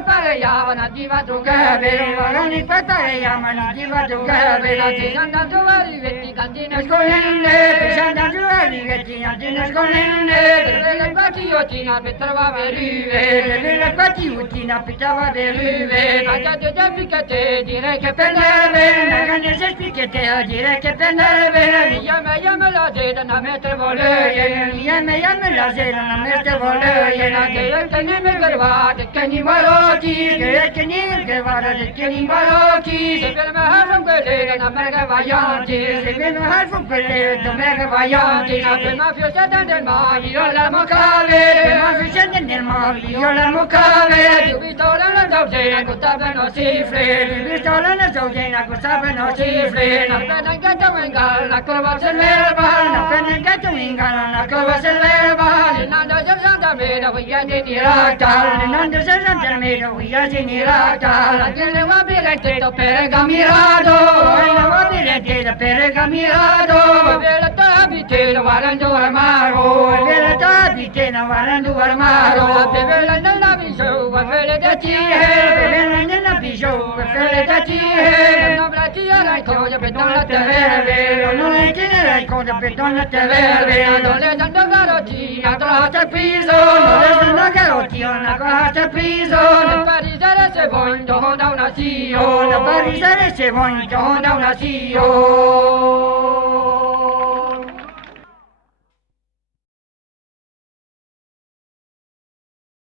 pare yavana jiva duga be varani pare yamani jiva duga be sanda duvari vetti cantina scolende sanda duvari vetti cantina scolende le quati yotina petrava berive le quati yotina petrava berive ma già ficate dire che pendere magari se spicchete dire che pendere yama la zeda na mette vole yama la zeda na mette vole che ne me garva che ni maroti che ni garva che ni maroti se per me har quelle na me gavayanti se per me har quelle na me gavayanti na per ma fio se del mare io la mocave per ma fio se del mare io la mocave tu pistola la zaujena costa no cifre pistola la zaujena costa no cifre na pena che tu venga la cova se leva na pena che tu venga la cova se leva nando se santa mera via di rata nando se santa mera via di rata che le va bene te per camirado le va bene te per camirado vela tabite no varando armaro vela tabite no varando armaro vela nella viso vela da ti vela nella viso vela da ti non la ti era cosa per non la terre non la ti era cosa per non la terre non le dando garotina tra piso non le dando garotina tra piso le parisere se vogliono da una zio le parisere se vogliono da una zio